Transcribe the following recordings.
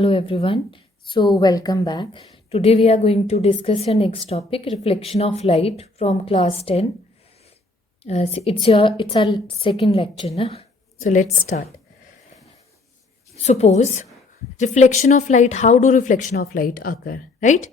Hello everyone. So welcome back. Today we are going to discuss the next topic, reflection of light from class 10. It's our second lecture, na? So let's start. Suppose reflection of light, how do reflection of light occur, right?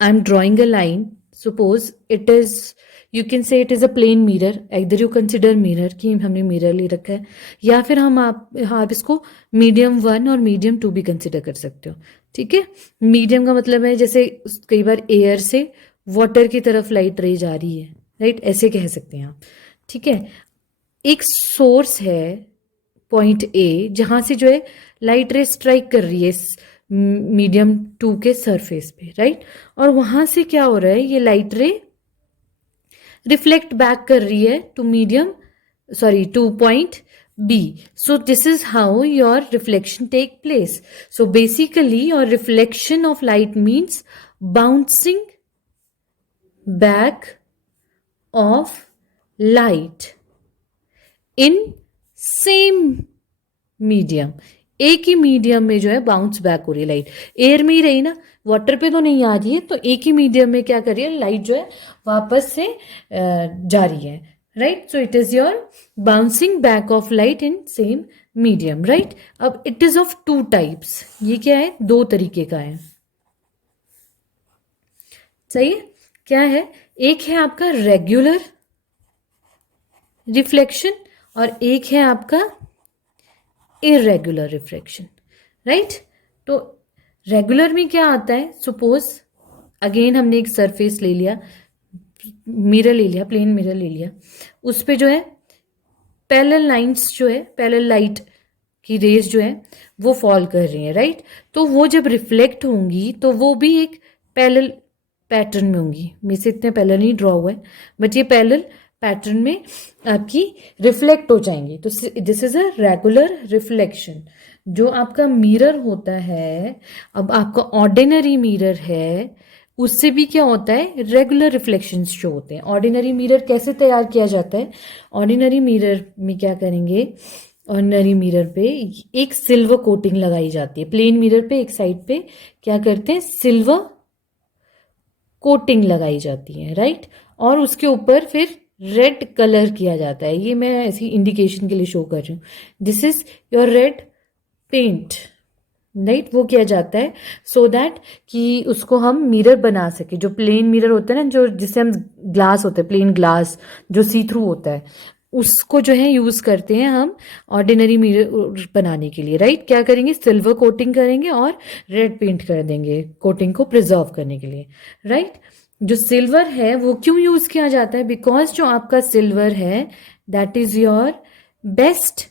I'm drawing a line. Suppose it is, you can say it is a plane mirror. Either you consider mirror कि हमने mirror ले रखा है, या फिर आप इसको medium 1 और मीडियम 2 भी कंसिडर कर सकते हो. ठीक है. मीडियम का मतलब है जैसे कई बार एयर से वाटर की तरफ लाइट रे जा रही है, राइट, ऐसे कह सकते हैं आप. ठीक है. एक सोर्स है पॉइंट ए जहां से जो है लाइट रे स्ट्राइक कर रही है मीडियम 2 के सरफेस पे, राइट. और वहां से क्या हो रहा है, ये लाइट रे रिफ्लेक्ट बैक कर रही है two point B. So this is how your reflection take place. So basically your reflection of light means bouncing back of light in same medium. एक ही मीडियम में जो है बाउंस बैक हो रही है लाइट. एयर में ही रही ना, वाटर पे तो नहीं आ रही है, तो एक ही मीडियम में क्या कर रही है, लाइट जो है वापस से जा रही है, right. So it is your bouncing back of light in same medium, right. अब इट इज ऑफ 2 टाइप्स. ये क्या है, 2 तरीके का है. सही है. क्या है, एक है आपका रेगुलर रिफ्लेक्शन और एक है आपका इरेगुलर रिफ्लेक्शन, राइट. तो रेगुलर में क्या आता है, सपोज अगेन हमने एक सरफेस ले लिया, मिरर ले लिया, प्लेन मिरर ले लिया, उस पे जो है पैरेलल लाइंस जो है, पैरेलल लाइट की रेज जो है वो फॉल कर रही है, राइट. तो वो जब रिफ्लेक्ट होंगी तो वो भी एक पैरेलल पैटर्न में होंगी. मेरे से इतने पैरेलल नहीं ड्रॉ हुआ है, बट ये पैरेलल पैटर्न में आपकी रिफ्लेक्ट हो जाएंगी. तो this is a regular reflection. जो आपका मिरर होता है, अब आपका ऑर्डिनरी मिरर है, उससे भी क्या होता है, रेगुलर रिफ्लेक्शंस जो होते हैं. ऑर्डिनरी मिरर कैसे तैयार किया जाता है, ऑर्डिनरी मिरर में क्या करेंगे, ऑर्डिनरी मिरर पे एक सिल्वर कोटिंग लगाई जाती है. प्लेन मिरर पे एक साइड पे क्या करते हैं, सिल्वर कोटिंग लगाई जाती है, राइट. और उसके ऊपर फिर रेड कलर किया जाता है. ये मैं ऐसी इंडिकेशन के लिए शो कर रही हूँ. This is your red paint, right. वो किया जाता है सो दैट कि उसको हम मिरर बना सके. जो प्लेन मिरर होता है ना, जो जिससे हम ग्लास होता है, प्लेन ग्लास जो सी थ्रू होता है, उसको जो है यूज करते हैं हम ऑर्डिनरी मिरर बनाने के लिए, राइट. क्या करेंगे, सिल्वर कोटिंग करेंगे और रेड पेंट कर देंगे कोटिंग को प्रिजर्व करने के लिए, राइट. जो सिल्वर है वो क्यों यूज किया जाता है, बिकॉज जो आपका सिल्वर है that is your best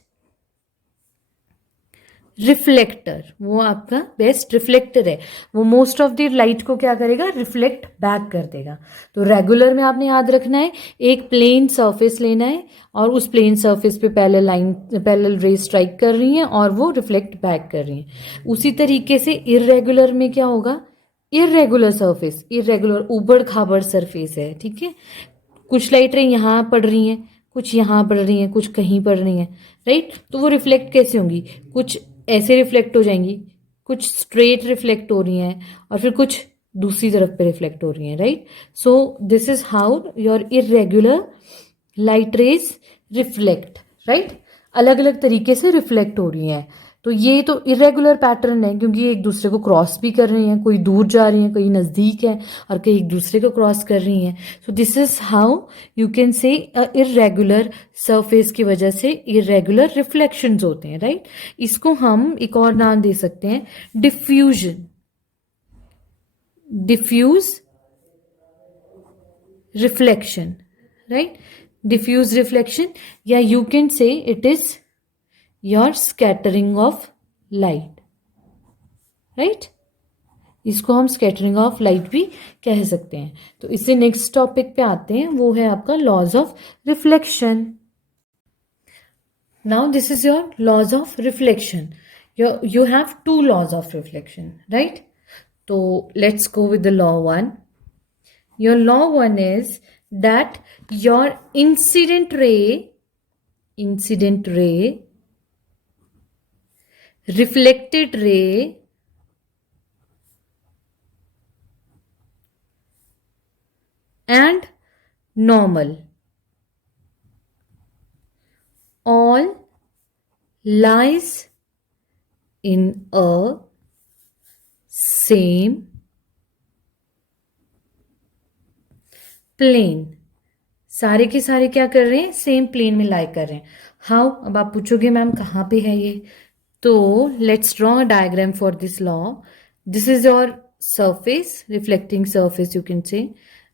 reflector. वो आपका बेस्ट रिफ्लेक्टर है. वो मोस्ट ऑफ द लाइट को क्या करेगा, रिफ्लेक्ट बैक कर देगा. तो रेगुलर में आपने याद रखना है, एक प्लेन सरफेस लेना है और उस प्लेन सरफेस पे पैरेलल रे स्ट्राइक कर रही हैं और वो रिफ्लेक्ट बैक कर रही हैं. उसी तरीके से इरेगुलर में क्या होगा, इरेगुलर सरफेस, इरेगुलर ऊबड़ खाबड़ सरफेस है, ठीक है. कुछ लाइट रे यहाँ पड़ रही हैं, कुछ यहाँ पड़ रही हैं, कुछ कहीं पड़ रही हैं, राइट. तो वो रिफ्लेक्ट कैसे होंगी, कुछ ऐसे रिफ्लेक्ट हो जाएंगी, कुछ स्ट्रेट रिफ्लेक्ट हो रही हैं और फिर कुछ दूसरी तरफ पे रिफ्लेक्ट हो रही हैं, right. So this is how your irregular light rays reflect, right. अलग अलग तरीके से रिफ्लेक्ट हो रही हैं. तो ये तो इरेगुलर पैटर्न है क्योंकि ये एक दूसरे को क्रॉस भी कर रही हैं, कोई दूर जा रही हैं, कोई नज़दीक है और कई एक दूसरे को क्रॉस कर रही हैं. सो this is how you can से इरेगुलर सरफेस की वजह से इरेगुलर रिफ्लेक्शंस होते हैं, राइट. इसको हम एक और नाम दे सकते हैं, diffusion, diffuse reflection, right. Diffuse reflection, या you can say it is your scattering of light, right. इसको हम स्कैटरिंग ऑफ लाइट भी कह सकते हैं. तो इससे नेक्स्ट टॉपिक पे आते हैं, वो है आपका laws of reflection. Now this is your laws of reflection. you have 2 laws of reflection, right? So let's go with the law 1. Your law 1 is that your incident ray reflected ray and normal all lies in a same plane. सारे के सारे क्या कर रहे हैं, same plane में लाई कर रहे हैं. हाउ, अब आप पूछोगे मैम कहाँ पे है ये, तो let's draw a diagram for this law. This is your surface, reflecting surface you can say,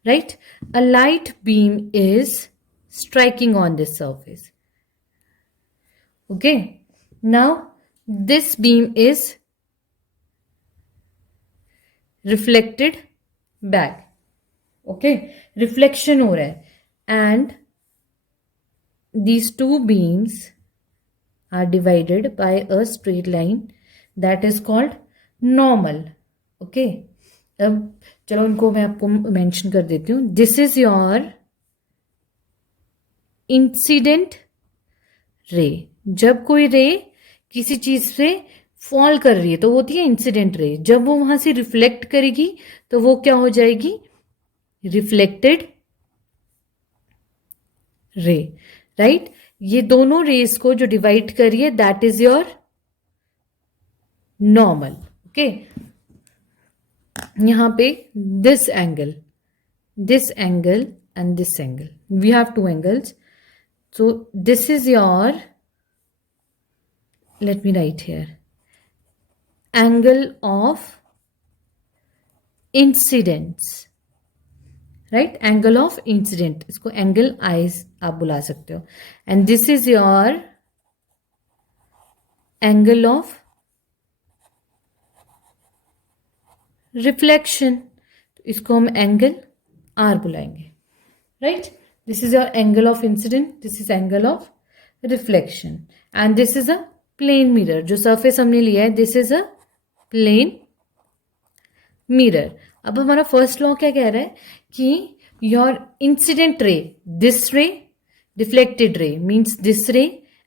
right? A light beam is striking on this surface. Okay, now this beam is reflected back. Okay, reflection हो रहा है and these two beams are divided by a straight line that is called normal. Okay, अब चलो उनको मैं आपको mention कर देती हूँ. दिस इज योर इंसिडेंट रे. जब कोई रे किसी चीज से फॉल कर रही है तो वो होती है इंसिडेंट रे. जब वो वहां से रिफ्लेक्ट करेगी तो वो क्या हो जाएगी, रिफ्लेक्टेड रे. राइट, ये दोनों रेस को जो डिवाइड करिए that is your normal. Okay, यहां पे this angle and this angle, we have two angles. So this is your, let me write here, angle of incidence. Right, angle of incident, इसको angle I's आप बुला सकते हो. And this is your angle of reflection, तो इसको हम angle R बुलाएंगे. Right, this is your angle of incidence, this is angle of reflection and this is a plane mirror. जो सरफेस हमने लिया है this is a plane mirror. अब हमारा फर्स्ट लॉ क्या कह रहा है कि योर इंसिडेंट रे, दिस रे, रिफ्लेक्टेड रे मीन्स दिस रे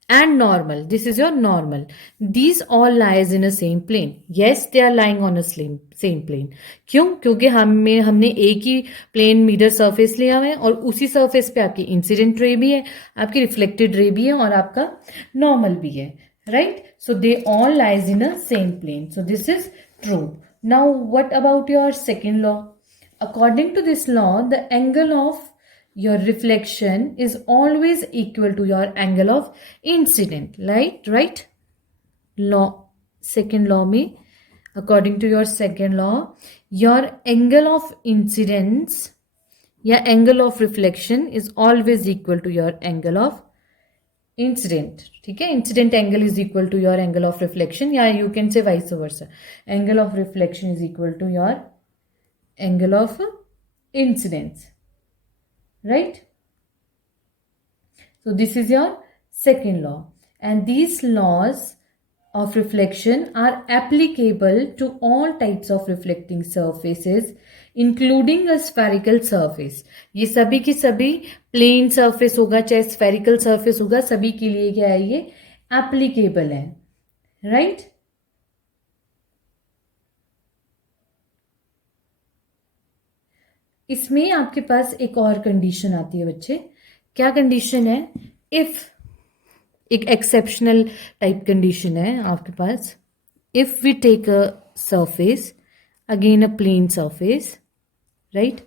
and normal, this is your normal, these all lies in a same plane. Yes, they are lying on a same plane. क्यों, क्योंकि हमने एक ही प्लेन मिरर सरफेस लिया हुआ है और उसी सरफेस पे आपकी इंसिडेंट रे भी है, आपकी रिफ्लेक्टेड रे भी है और आपका नॉर्मल भी है. Right, so they all lies in a same plane, so this is true. Now what about your second law? According to this law, the angle of your reflection is always equal to your angle of incident. Right, law, second law में, according to your second law, your angle of incidence या angle of reflection is always equal to your angle of incident. ठीक है, incident angle is equal to your angle of reflection, या you can say vice versa, angle of reflection is equal to your angle of incidence. Right, so this is your second law, and these laws of reflection are applicable to all types of reflecting surfaces including a spherical surface. ये सभी की सभी plane surface होगा चाहे spherical surface होगा, सभी के लिए क्या है, ये एप्लीकेबल है. राइट, इसमें आपके पास एक और कंडीशन आती है बच्चे. क्या कंडीशन है, इफ, एक एक्सेप्शनल टाइप कंडीशन है आपके पास. If we take a surface, again a plane surface, right,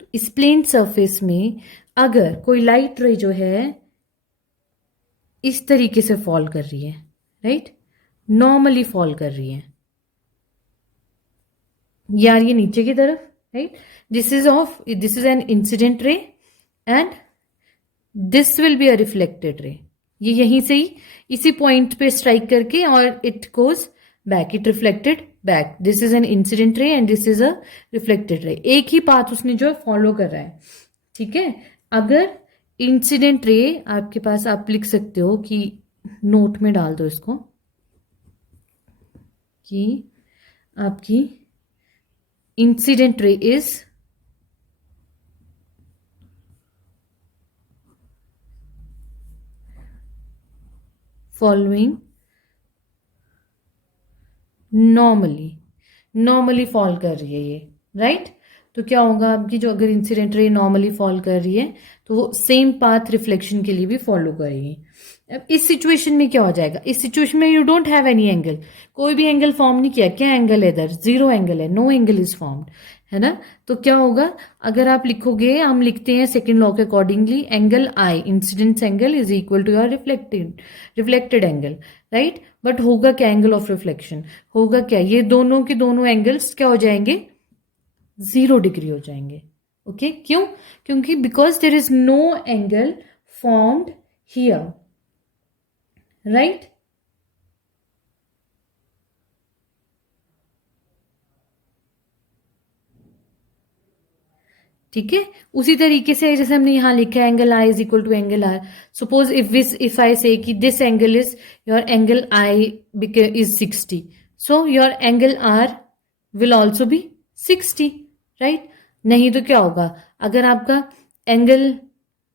तो इस प्लेन सरफेस में अगर कोई लाइट रे जो है इस तरीके से फॉल कर रही है, राइट, नॉर्मली फॉल कर रही है, यार ये नीचे की तरफ, right, this is an incident ray and this will be a reflected ray. ये यहीं से ही इसी पॉइंट पे स्ट्राइक करके और it goes back, it reflected back. This is an incident ray and this is a reflected ray. एक ही path उसने जो है फॉलो कर रहा है. ठीक है, अगर इंसिडेंट रे आपके पास, आप लिख सकते हो कि नोट में डाल दो इसको कि आपकी incident ray is following normally fall कर रही है ये, राइट। तो क्या होगा आपकी, जो अगर इंसिडेंट रे नॉर्मली फॉल कर रही है तो वो सेम पाथ रिफ्लेक्शन के लिए भी फॉलो करेगी। अब इस सिचुएशन में क्या हो जाएगा, इस सिचुएशन में you don't have any angle, कोई भी एंगल फॉर्म नहीं किया। क्या एंगल है इधर, जीरो एंगल है, नो एंगल इज फॉर्म्ड, है ना। तो क्या होगा, अगर आप लिखोगे, हम लिखते हैं सेकेंड लॉ के accordingly, angle I incidence angle is equal to your reflected angle, right. But होगा क्या, एंगल ऑफ रिफ्लेक्शन होगा क्या, ये दोनों के दोनों एंगल्स क्या हो जाएंगे, 0 डिग्री हो जाएंगे। ओके, क्यों, क्योंकि because there is no angle formed here, right. ठीक है, उसी तरीके से जैसे हमने यहां लिखा है angle I is equal to angle R. Suppose if I say that this angle is your angle I is 60, so your angle R will also be 60, right. नहीं तो क्या होगा, अगर आपका एंगल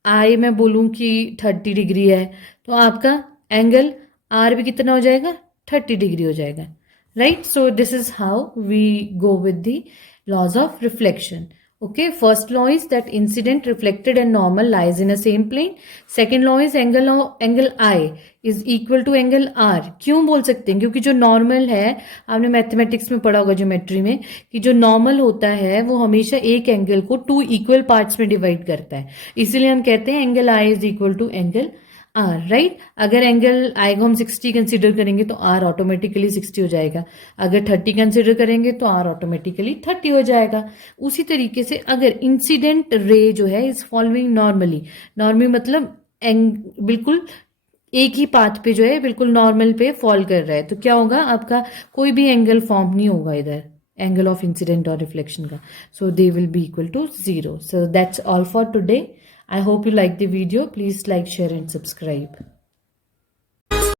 आई मैं बोलूं कि 30 डिग्री है, तो आपका एंगल आर भी कितना हो जाएगा, 30 डिग्री हो जाएगा, right. So this is how we go with the laws of reflection. Okay, first law is that incident, reflected and normal lies in a same plane. Second law is angle I is equal to angle R. क्यों बोल सकते हैं, क्योंकि जो normal है, आपने mathematics में पढ़ा होगा ज्योमेट्री में, कि जो नॉर्मल होता है वो हमेशा एक एंगल को 2 इक्वल पार्ट्स में डिवाइड करता है, इसीलिए हम कहते हैं angle I is equal to angle R, right. अगर एंगल आई को हम 60 कंसिडर करेंगे तो आर ऑटोमेटिकली 60 हो जाएगा, अगर 30 कंसिडर करेंगे तो आर ऑटोमेटिकली 30 हो जाएगा। उसी तरीके से अगर इंसिडेंट रे जो है इज फॉलोइंग नॉर्मली, नॉर्मली मतलब बिल्कुल एक ही पाथ पे जो है बिल्कुल नॉर्मल पे फॉल कर रहा है, तो क्या होगा, आपका कोई भी एंगल फॉर्म नहीं होगा इधर, एंगल ऑफ इंसिडेंट और रिफ्लेक्शन का, so they will be equal to 0. So that's all for today. I hope you like the video. Please like, share and subscribe.